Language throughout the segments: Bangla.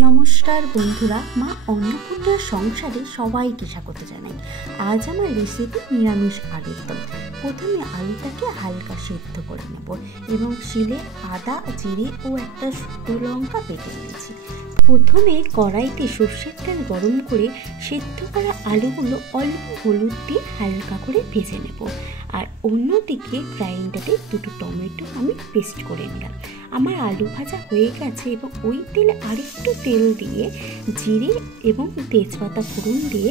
নমস্কার বন্ধুরা, মা অন্নপূর্ণার সংসারে সবাইকে স্বাগত জানাই। আজ আমার রেসিপি নিরামিষ আলুর দম। প্রথমে আলুটাকে হালকা সেদ্ধ করে নেব এবং শিলে আদা, জিরে ও একটা শুকনো লঙ্কা বেটে নিয়েছি। প্রথমে কড়াইতে সর্ষের তেল গরম করে সেদ্ধ করা আলুগুলো অল্প হলুদ দিয়ে হালকা করে ভেজে নেব। আর অন্যদিকে গ্রাইন্ডারে দুটো টমেটো আমি পেস্ট করে নিলাম। আমার আলু ভাজা হয়ে গেছে এবং ওই তেলে আরেকটু তেল দিয়ে জিরে এবং তেজপাতা ফোড়ন দিয়ে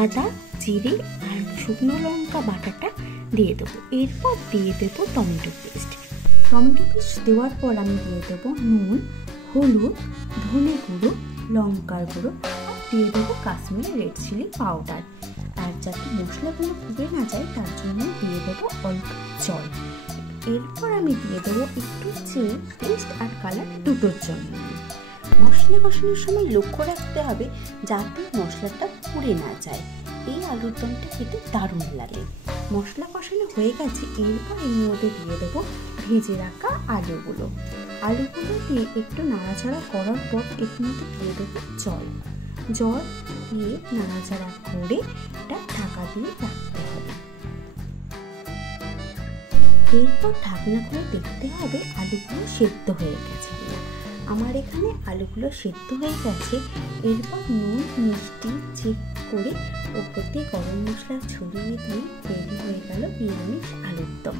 আদা, জিরে আর শুকনো লঙ্কা বাটাটা দিয়ে দেবো। এরপর দিয়ে দেবো টমেটো পেস্ট। টমেটো পেস্ট দেওয়ার পর আমি দিয়ে দেবো নুন, হলুদ, ধনে গুঁড়ো, লঙ্কার গুঁড়ো আর দিয়ে দেবো কাশ্মীরি রেড চিলি পাউডার। আর যাতে মশলাগুলো পুড়ে না যায় তার জন্য দিয়ে দেবো অল্প জল। এরপর আমি দিয়ে দেবো একটু চিনি, টেস্ট আর কালার দুটোর জন্য। মশলা কষানোর সময় লক্ষ্য রাখতে হবে যাতে মশলাটা পুড়ে না যায়। এই আলুর দমটা খেতে দারুণ লাগে। মশলা কষানো হয়ে গেছে, এরপর এর মধ্যে দিয়ে দেবো ভেজে রাখা আলুগুলো দিয়ে একটু নাড়াচাড়া করার পর এর মধ্যে দিয়ে দেবো জল দিয়ে নাড়াচাড়া করে এটা ঢাকা দিয়ে রাখতে হবে। এরপর ঢাকনা করে দেখতে হবে আলুগুলো সেদ্ধ হয়ে গেছে কিনা। আমার এখানে আলুগুলো সেদ্ধ হয়ে গেছে। এরপর নুন মিষ্টি চেক করে ওপর দিয়ে গরম মশলা ছড়িয়ে দিয়ে তৈরি হয়ে গেল নিরামিষ আলুর দম।